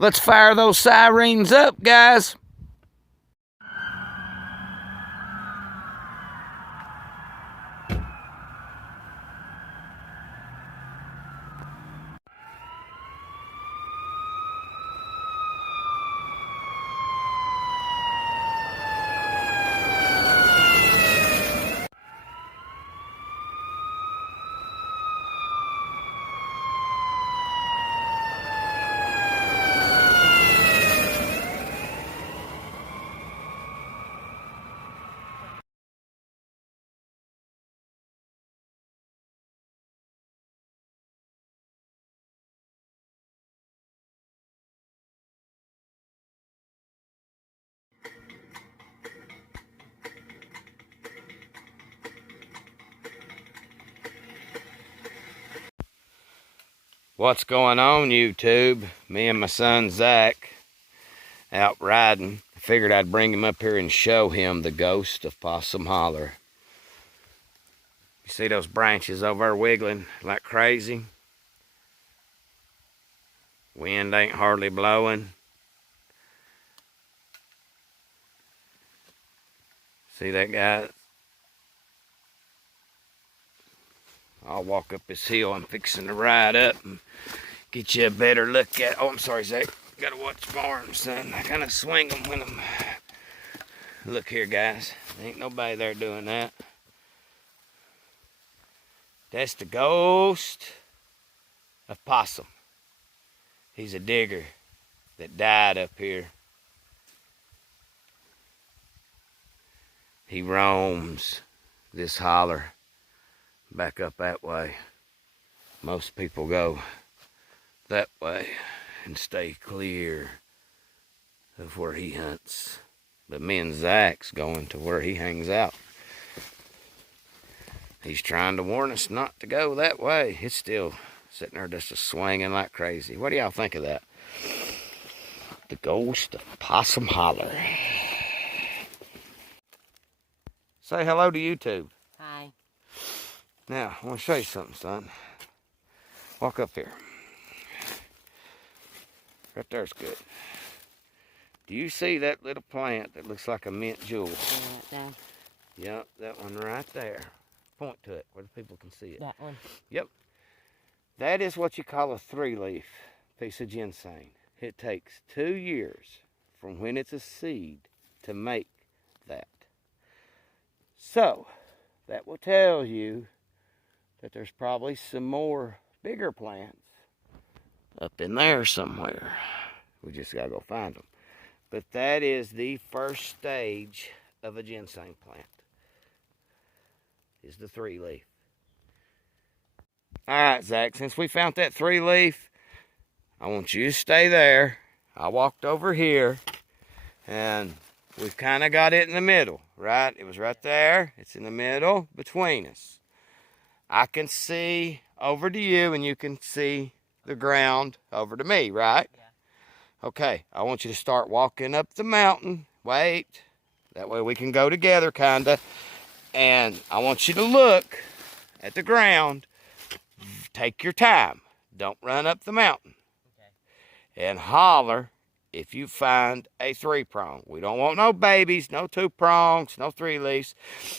Let's fire those sirens up, guys. What's going on, YouTube? Me and my son Zack out riding. I figured I'd bring him up here and show him the ghost of Possum Holler. You see those branches over there wiggling like crazy? Wind ain't hardly blowing. See that guy? I'll walk up this hill. I'm fixing to ride up and get you a better look at. Oh, I'm sorry, Zack. Gotta watch the arms, son. I kind of swing them when I'm. Look here, guys. There ain't nobody there doing that. That's the ghost of Possum. He's a digger that died up here. He roams this holler back up that way. Most people go that way and stay clear of where he hunts. But me and Zack's going to where he hangs out. He's trying to warn us not to go that way. It's still sitting there just swinging like crazy. What do y'all think of that? The ghost of Possum Holler. Say hello to YouTube. Hi. Now, I want to show you something, son. Walk up here. Right there's good. Do you see that little plant that looks like a mint jewel? Yeah, Yep, that one right there. Point to it where the people can see it. that one. Yep. That is what you call a 3-leaf piece of ginseng. It takes 2 years from when it's a seed to make that. So, that will tell you that there's probably some more bigger plants up in there somewhere. We just gotta go find them. But that is the first stage of a ginseng plant, is the 3-leaf. All right, Zack, since we found that 3-leaf, I want you to stay there. I walked over here, and we've kind of got it in the middle, right? It was right there. It's in the middle between us. I can see over to you, and you can see the ground over to me, right? Yeah. Okay, I want you to start walking up the mountain. Wait. That way we can go together, kind of. And I want you to look at the ground. Take your time. Don't run up the mountain. Okay. And holler if you find a 3-prong. We don't want no babies, no 2 prongs, no 3-leaves.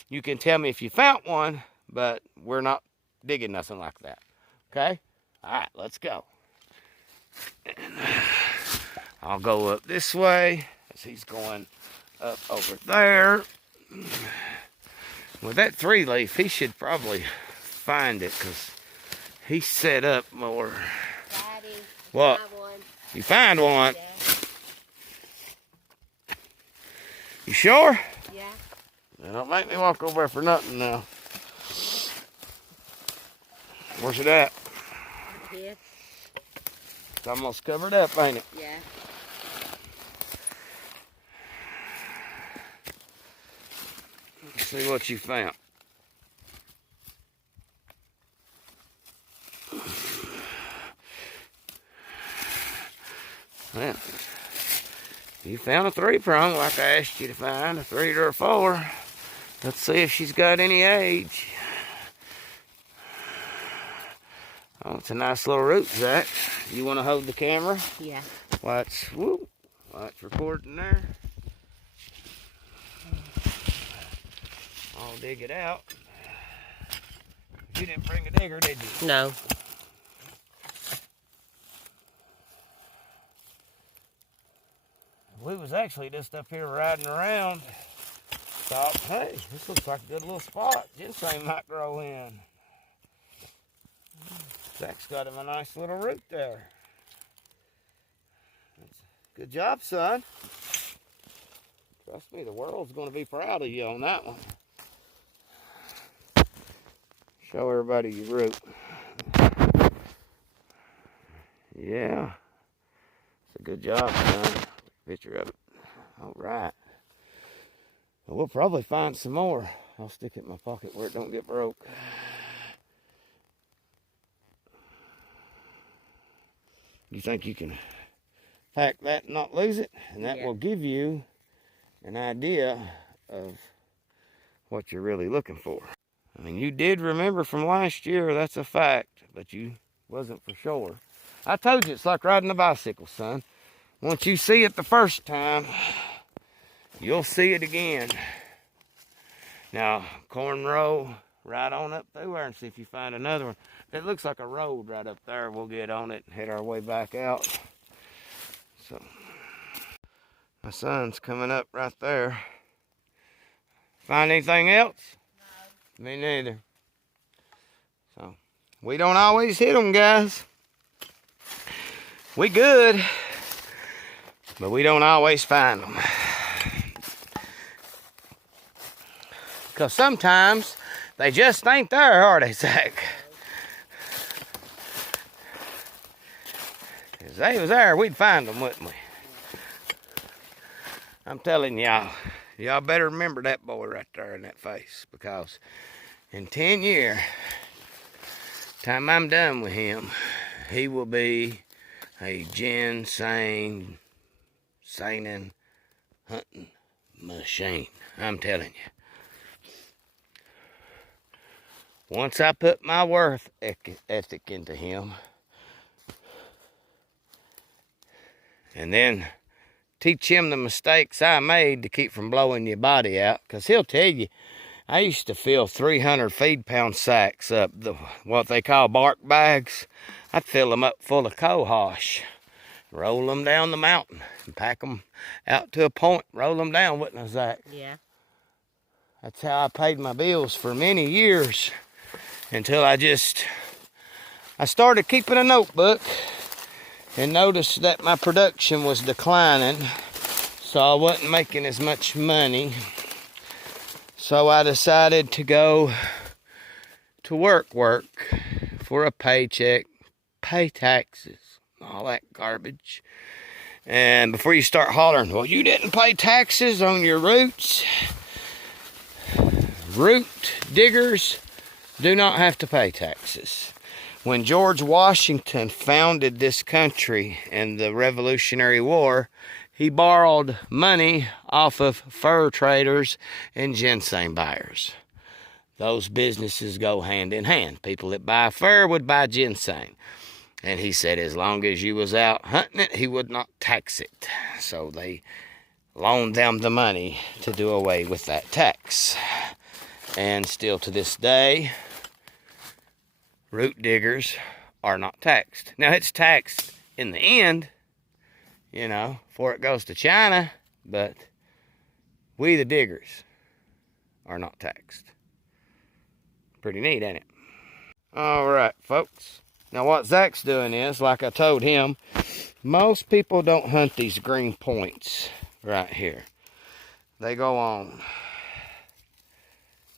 You can tell me if you found one, but we're not digging nothing like that. Okay? All right, let's go. And I'll go up this way as he's going up over there. With that 3-leaf, he should probably find it because he's set up more. Daddy, what? I found one. You find one? Yeah. You sure? Yeah. Now, don't make me walk over there for nothing now. Where's it at? Here. It's almost covered up, ain't it? Yeah. Let's see what you found. Well, you found a 3-prong like I asked you to find, a 3 or a 4. Let's see if she's got any age. Oh, it's a nice little root, Zack. You want to hold the camera? Yeah. Whoop, lights recording there. I'll dig it out. You didn't bring a digger, did you? No. We was actually just up here riding around. Thought, hey, this looks like a good little spot. Ginseng might grow in. Zack's got him a nice little root there. Good job, son. Trust me, the world's going to be proud of you on that one. Show everybody your root. Yeah. It's a good job, son. Picture of it. All right. Well, we'll probably find some more. I'll stick it in my pocket where it don't get broke. You think you can pack that and not lose it? And that will give you an idea of what you're really looking for. I mean, you did remember from last year, that's a fact, but you wasn't for sure. I told you, it's like riding a bicycle, son. Once you see it the first time, you'll see it again. Now, corn row, right on up through there and see if you find another one. It looks like a road right up there. We'll get on it and head our way back out. So, my son's coming up right there. Find anything else? No. Me neither. So, we don't always hit them, guys. We good, but we don't always find them. Because sometimes they just ain't there, are they, Zack? If they was there, we'd find them, wouldn't we? I'm telling y'all better remember that boy right there in that face, because in 10 years, time I'm done with him, he will be a ginseng hunting machine. I'm telling you. Once I put my worth ethic into him, and then teach him the mistakes I made to keep from blowing your body out, because he'll tell you, I used to fill 300 feed-pound sacks up, what they call bark bags. I'd fill them up full of cohosh, roll them down the mountain, and pack them out to a point, roll them down, wouldn't I, Zack? Yeah. That's how I paid my bills for many years. Until I started keeping a notebook and noticed that my production was declining, so I wasn't making as much money. So I decided to go to work for a paycheck, pay taxes, all that garbage. And before you start hollering, well, you didn't pay taxes on your roots. Root diggers do not have to pay taxes. When George Washington founded this country in the Revolutionary War, he borrowed money off of fur traders and ginseng buyers. Those businesses go hand in hand. People that buy fur would buy ginseng. And he said as long as you was out hunting it, he would not tax it. So they loaned them the money to do away with that tax. And still to this day, root diggers are not taxed. Now, it's taxed in the end, before it goes to China, but we, the diggers, are not taxed. Pretty neat, ain't it? All right, folks. Now, what Zack's doing is, like I told him, most people don't hunt these green points right here. They go on.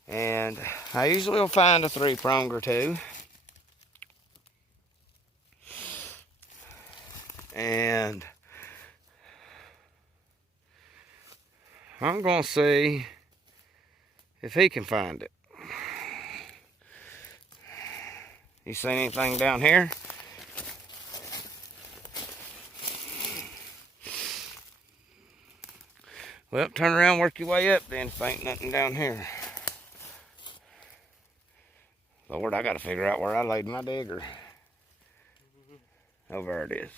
And I usually will find a 3-prong or 2. And I'm going to see if he can find it. You seen anything down here? Well, turn around, work your way up then if ain't nothing down here. Lord, I got to figure out where I laid my digger. Oh, there it is.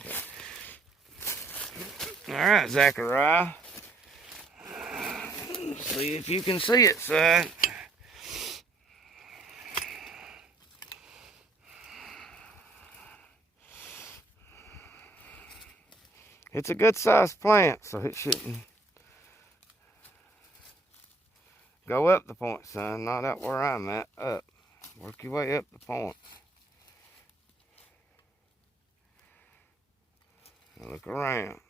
Okay. All right, Zachariah. See if you can see it, son. It's a good sized plant, so it shouldn't go up the point, son. Not up where I'm at. Up. Work your way up the point. Now look around.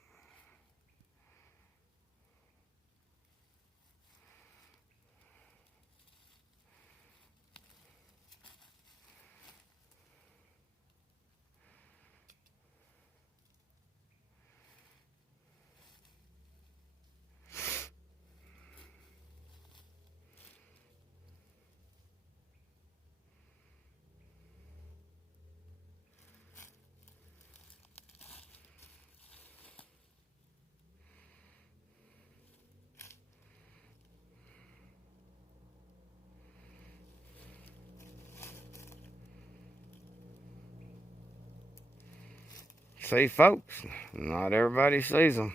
See, folks, not everybody sees them.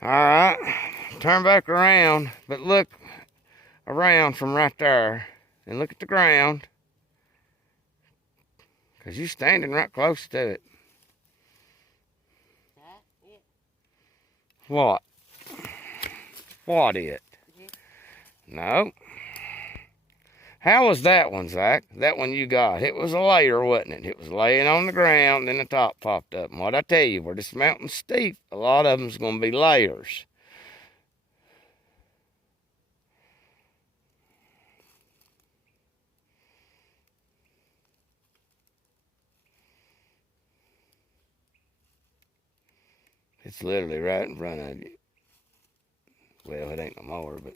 All right, turn back around, but look around from right there and look at the ground, because you're standing right close to it. What? What it? No. How was that one, Zach? That one you got. It was a layer, wasn't it? It was laying on the ground, then the top popped up. And what I tell you, where this mountain's steep, a lot of them's going to be layers. It's literally right in front of you. Well, it ain't no more, but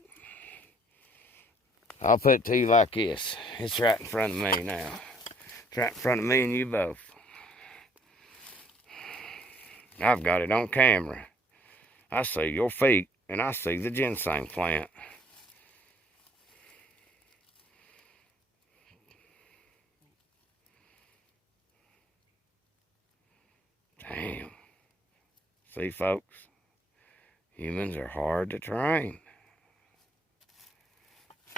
I'll put it to you like this. It's right in front of me now. It's right in front of me and you both. I've got it on camera. I see your feet, and I see the ginseng plant. Damn. See, folks, humans are hard to train.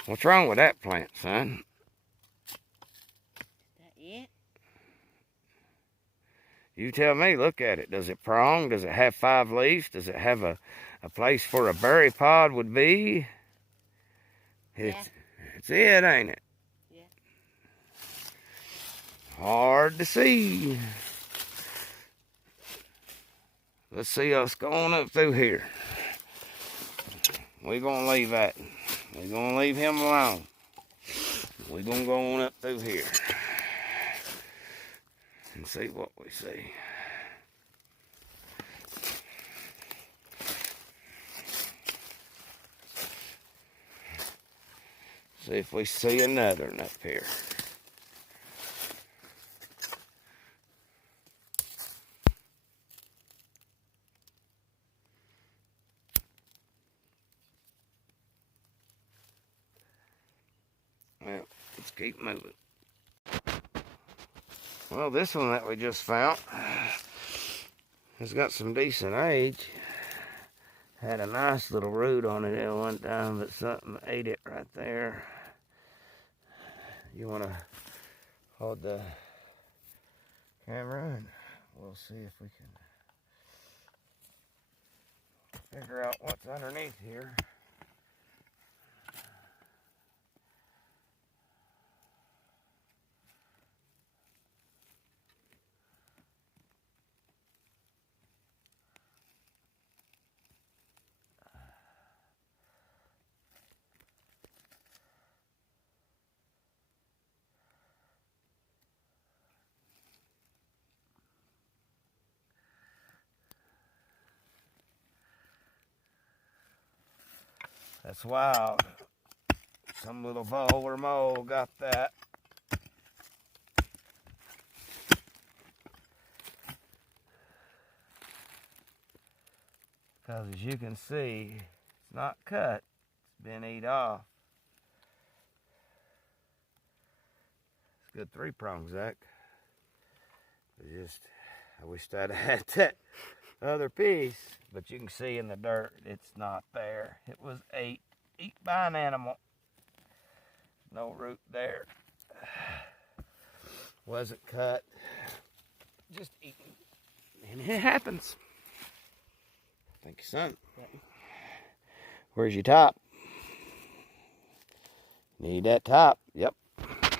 What's wrong with that plant, son? That it? You tell me, look at it. Does it prong? Does it have 5 leaves? Does it have a place for a berry pod would be? It's it, ain't it? Yeah. Hard to see. Let's see us going up through here. We're going to leave that. We're going to leave him alone. We're going to go on up through here and see what we see. See if we see another one up here. Well, let's keep moving. Well, this one that we just found has got some decent age. Had a nice little root on it at one time, but something ate it right there. You want to hold the camera and we'll see if we can figure out what's underneath here. That's wild. Some little vole or mole got that. Because as you can see, it's not cut. It's been eat off. It's a good 3-prong, Zach. I wished I'd have had that other piece, but you can see in the dirt it's not there. It was ate by an animal. No root there. Wasn't cut. Just eaten. And it happens. Thank you, son. Where's your top? Need that top. Yep. That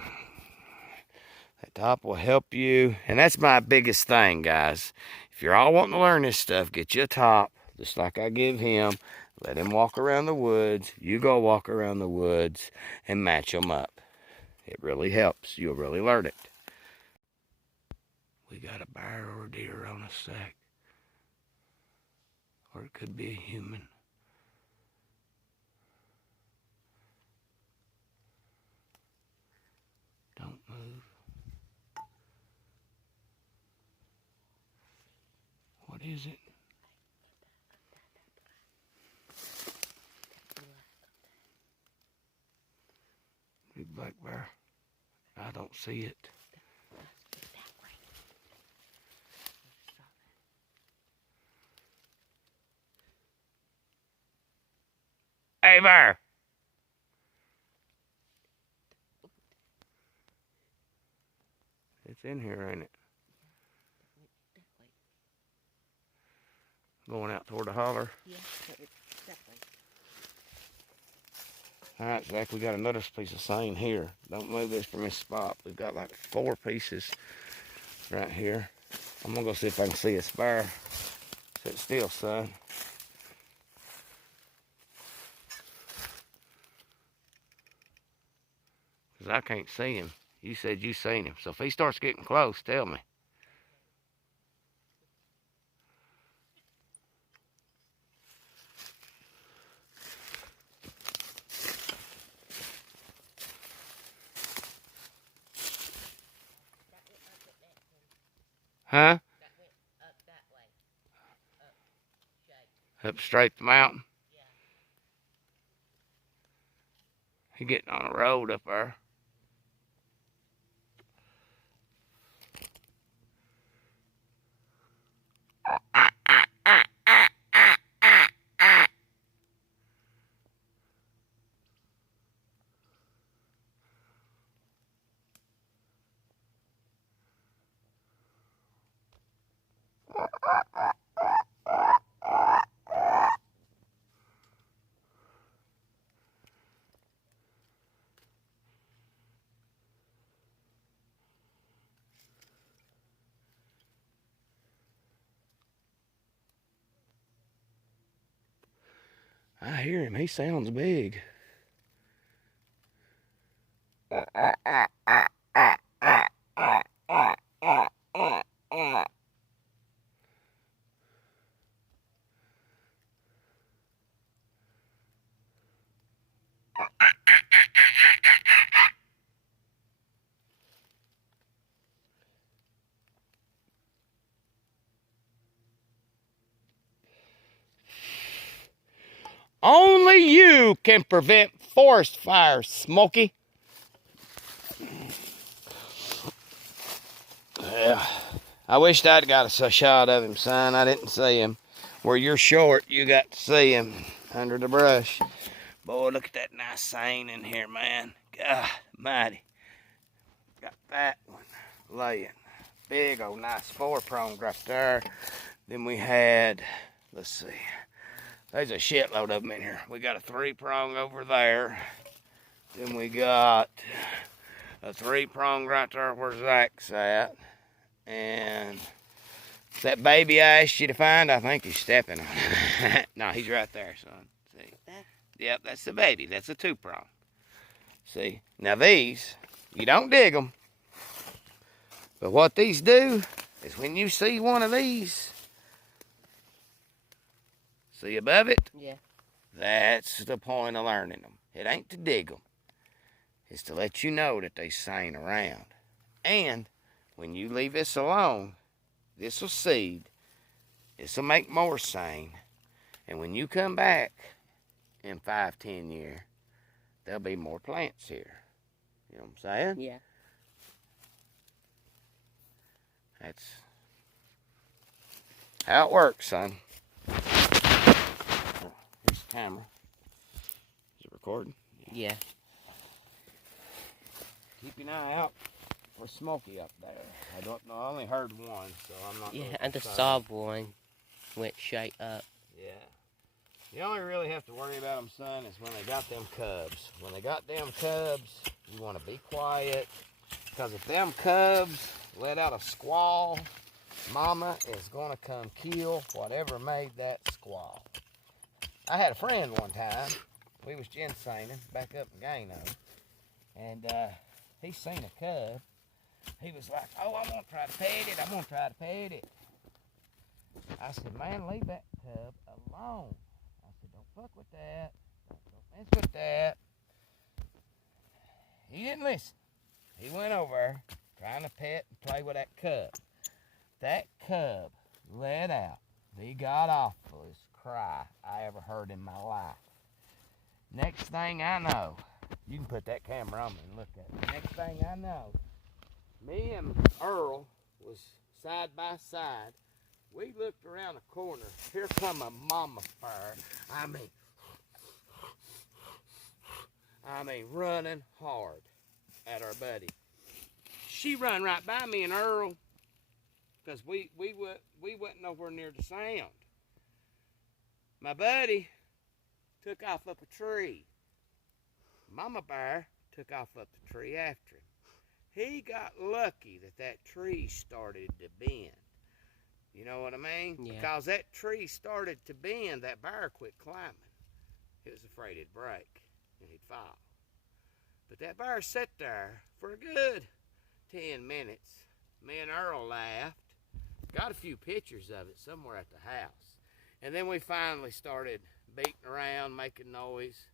top will help you. And that's my biggest thing, guys. If you're all wanting to learn this stuff, get you a top, just like I give him. Let him walk around the woods. You go walk around the woods and match them up. It really helps. You'll really learn it. We got a bear or a deer on us, Zack. Or it could be a human. Don't move. What is it? Big black bear. I don't see it. Hey, bear. It's in here, ain't it? Going out toward the holler. Yeah, that way. All right, Zack, we got another piece of seine here. Don't move this from this spot. We've got like 4 pieces right here. I'm gonna go see if I can see a spare. Sit still, son. Because I can't see him. You said you seen him. So if he starts getting close, tell me. Huh? That went up that way. Up straight. Up straight the mountain? Yeah. He getting on a road up there. I hear him. He sounds big. Only you can prevent forest fires, Smokey. Yeah, I wished I'd got a shot of him, son. I didn't see him. Where you're short, you got to see him under the brush. Boy, look at that nice seine in here, man. God mighty. Got that one laying. Big old nice 4-prong right there. Then we had, let's see. There's a shitload of them in here. We got a 3-prong over there. Then we got a 3-prong right there where Zack's at. And that baby I asked you to find, I think he's stepping on it. No, he's right there, son. See? Yep, that's the baby. That's a 2-prong. See? Now these, you don't dig them. But what these do is when you see one of these, see above it? Yeah. That's the point of learning them. It ain't to dig them. It's to let you know that they seine around. And when you leave this alone, this will seed. This will make more seine. And when you come back in 5-10 years, there'll be more plants here. You know what I'm saying? Yeah. how it works, son. Here's the camera. Is it recording? Yeah. Keep an eye out for Smokey up there. I don't know. I only heard one, so I'm not. Yeah, really and the concerned. sob one went straight up. Yeah. You only really have to worry about them, son, is when they got them cubs. When they got them cubs, you want to be quiet. Because if them cubs let out a squall, mama is going to come kill whatever made that squall. I had a friend one time. We was ginsenging back up in Gano. And he seen a cub. He was like, oh, I want to try to pet it. I want to try to pet it. I said, man, leave that cub alone. I said, don't fuck with that. Don't mess with that. He didn't listen. He went over there trying to pet and play with that cub. That cub let out the god-awfulest cry I ever heard in my life. Next thing I know, you can put that camera on me and look at it. Next thing I know, me and Earl was side by side. We looked around the corner. Here come a mama bear. I mean, running hard at our buddy. She run right by me and Earl, because we wasn't nowhere near the sound. My buddy took off up a tree. Mama bear took off up the tree after him. He got lucky that tree started to bend. You know what I mean? Yeah. Because that tree started to bend, that bear quit climbing. He was afraid it'd break and he'd fall. But that bear sat there for a good 10 minutes. Me and Earl laughed. Got a few pictures of it somewhere at the house. And then we finally started beating around, making noise,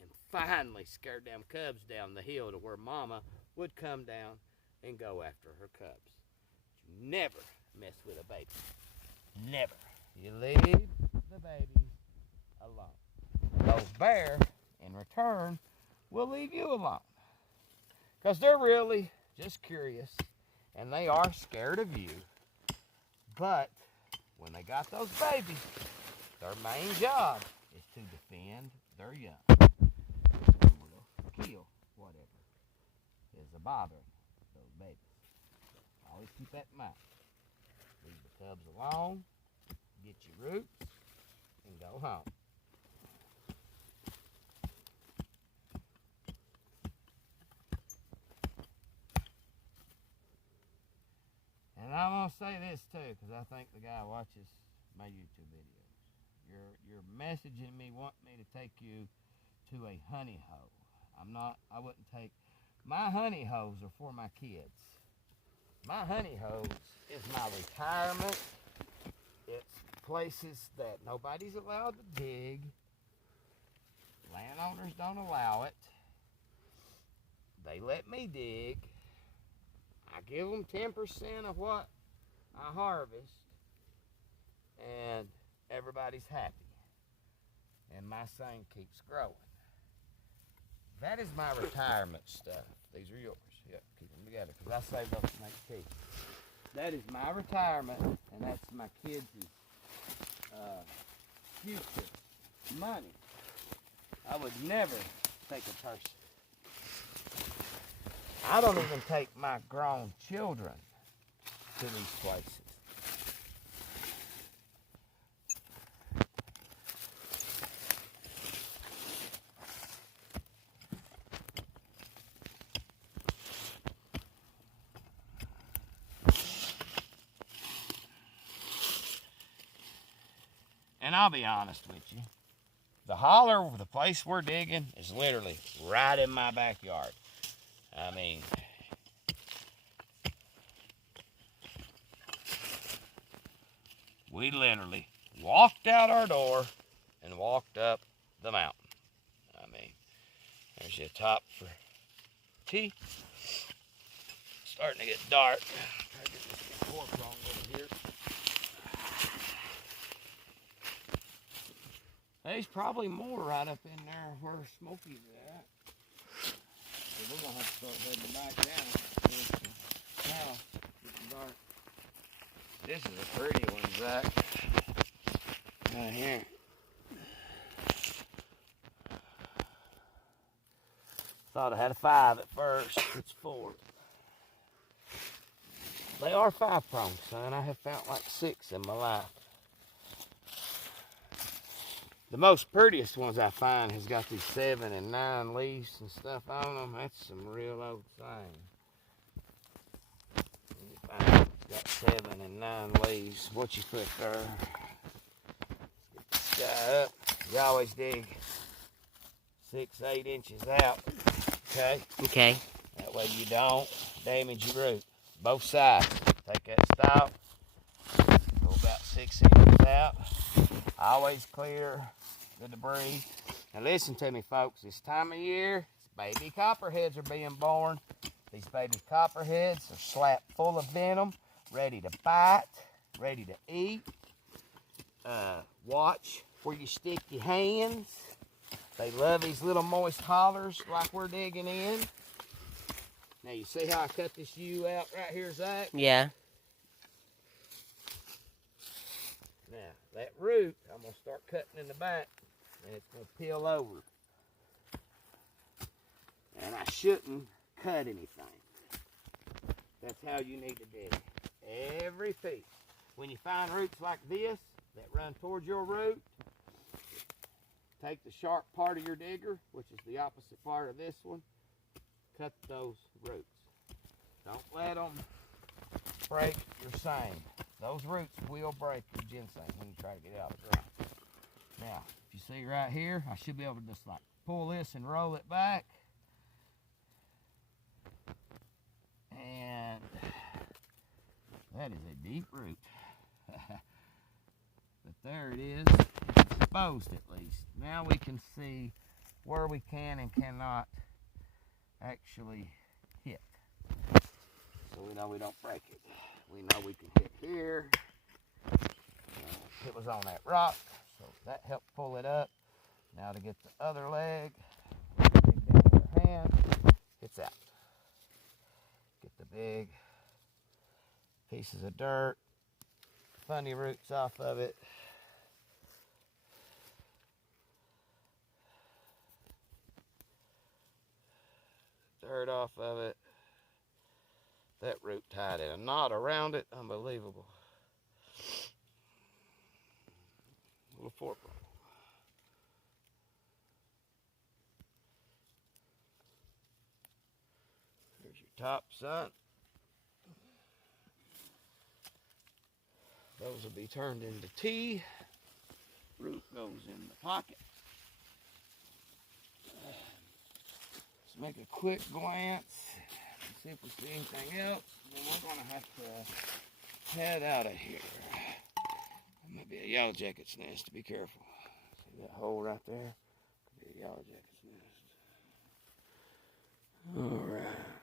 and finally scared them cubs down the hill to where Mama would come down and go after her cubs. You never mess with a baby. Never. You leave the babies alone. Those bears, in return, will leave you alone. Because they're really just curious, and they are scared of you. But when they got those babies, their main job is to defend their young. Or kill whatever is a bother those babies. Always keep that in mind. Leave the cubs alone, get your roots, and go home. And I'm going to say this too, because I think the guy watches my YouTube videos. You're messaging me, wanting me to take you to a honey hole. I wouldn't take, my honey holes are for my kids. My honey holes is my retirement. It's places that nobody's allowed to dig. Landowners don't allow it. They let me dig. I give them 10% of what I harvest, and everybody's happy. And my thing keeps growing. That is my retirement stuff. These are yours. Yep, keep them together, because I saved up to make tea. That is my retirement, and that's my kids' future money. I would never take a person. I don't even take my grown children to these places. And I'll be honest with you. The holler, the place we're digging, is literally right in my backyard. I mean, we literally walked out our door and walked up the mountain. I mean, there's your top for tea. Starting to get dark. Try to get this cord prong over here. There's probably more right up in there where Smokey's at. So we're going to have to start heading back down. Now, getting dark. This is a pretty one, Zack. Right here. Thought I had a 5 at first. It's 4. They are 5-pronged, son. I have found like 6 in my life. The most prettiest ones I find has got these 7 and 9 leaves and stuff on them. That's some real old thing. Got 7 and 9 leaves. What you put there? Get this guy up. You always dig 6, 8 inches out. Okay? Okay. That way you don't damage your root. Both sides. Take that stalk. Go about 6 inches out. Always clear the debris. Now listen to me, folks. This time of year, baby copperheads are being born. These baby copperheads are slapped full of venom, ready to bite, ready to eat. Watch where you stick your hands. They love these little moist hollers like we're digging in. Now you see how I cut this U out right here, Zach? Yeah. Now that root, I'm gonna start cutting in the back, and it's gonna peel over. And I shouldn't cut anything. That's how you need to dig. Every piece. When you find roots like this that run towards your root, take the sharp part of your digger, which is the opposite part of this one, cut those roots. Don't let them break your same. Those roots will break your ginseng when you try to get it out of the ground. Now, if you see right here, I should be able to just like pull this and roll it back. And that is a deep root. But there it is. It's exposed at least. Now we can see where we can and cannot actually hit. So we know we don't break it. We know we can hit here. It was on that rock, so that helped pull it up. Now to get the other leg, dig down with your hand, it's out. Get the big pieces of dirt, funny roots off of it. Dirt off of it. That root tied in a knot around it. Unbelievable. Little 4-prong. Here's your top, son. Those will be turned into tea. Root goes in the pocket. Let's make a quick glance. See if we see anything else. Then we're going to have to head out of here. There might be a yellow jacket's nest. Be careful. See that hole right there? Could be a yellow jacket's nest. All right.